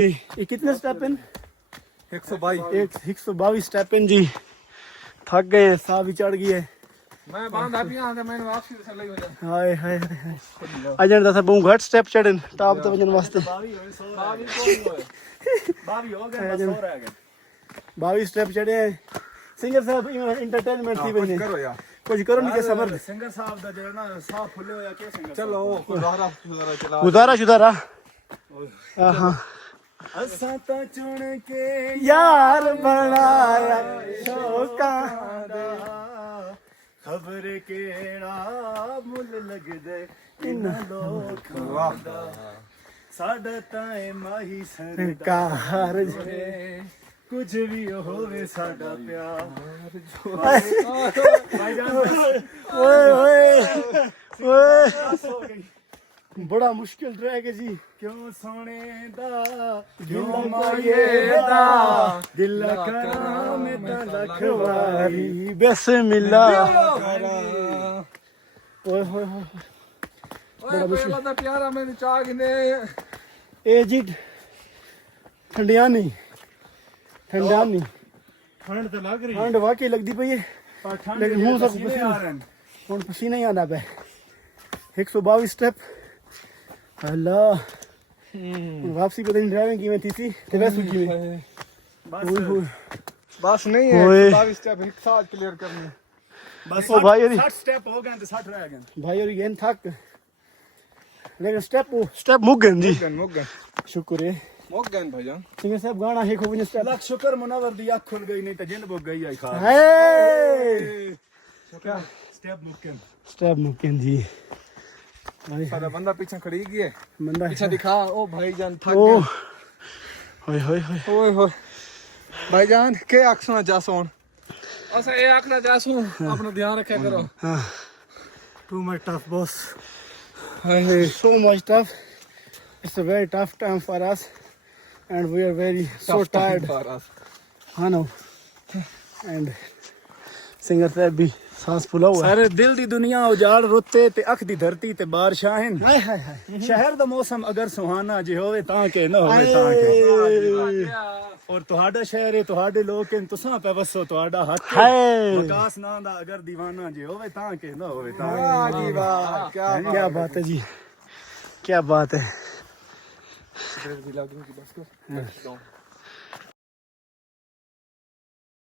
ये कितने step in? 122 step in जी। थक गए हैं, साह भी चढ़ गई है। मैं बांधा पिया ते मैंने वापसी से लई हो जा। हाय हाय हाय अजन दस बहु घट स्टेप चढ़न टॉप ते वजन वास्ते 22 स्टेप चढ़े हैं। सिंगर साहब एंटरटेनमेंट थी बने करो यार, कुछ करो नहीं के सबर सिंगर साहब दा जो ना साह फुले होया के सिंगर चलो गुजारा चला गुजारा शुदारा हां असां ता चुन के यार बनाया शौका दा खबर केड़ा मुल लगदे इना लोखां दा साडा ताए माही कार कुछ भी होवे साडा प्यार ओए ओए ओए बड़ा मुश्किल ट्रैक है जी। क्यों सोने दा क्यों माये दा दिल कराम ता लखवारी बिस्मिल्लाह ओए होए बड़ा मुश्किल दा प्यारा मैंने चाह गिने ए जी ठंडिया नहीं ठंड तो लग रही ठंड वाकई लगती पई है लेकिन मुंह सब पसीना ही आना पे 122 स्टेप अल्लाह वापसी पता नहीं ड्राइविंग की में थी ते वैसे की में बस नहीं है 22 स्टेप एक साथ क्लियर करने बस ओ भाई 60 स्टेप हो गए तो 60 रह गए भाई और गेन थक लेकिन स्टेप मुक गए जी शुक्र है मोगन भाईजान सिंगर साहब गाना है खूब स्टेप लाख शुक्र मुनवर दी आँख खुल गई नहीं तो जिन बुक गई आई खा स्टेप मुमकिन जी सारा बंदा पीछे खड़ी गई है बंदा पीछे दिखा ओ भाईजान थक ओ गए होय होय होय ओए होए भाईजान के आखना जासोन असा ए आखना जासू अपना ध्यान रखा करो हां too much tough boss hi so much tough. It's a very tough time for us and we are very so tired. I know. And singer साहब भी सांस फुला हुआ है। सारे दिल दी दुनिया उजाड़ रुते ते अख दी धरती ते बारिशां हैं हाय हाय हाय शहर दा मौसम अगर सुहाना जे होवे तां के ना होवे तां के और तुहाडा शहर है तुहाडे लोग हैं तुसां पे वसो तुहाडा हक है विकास ना दा अगर दीवाना जे होवे तां के ना होवे तां की वाह क्या बात है जी क्या बात है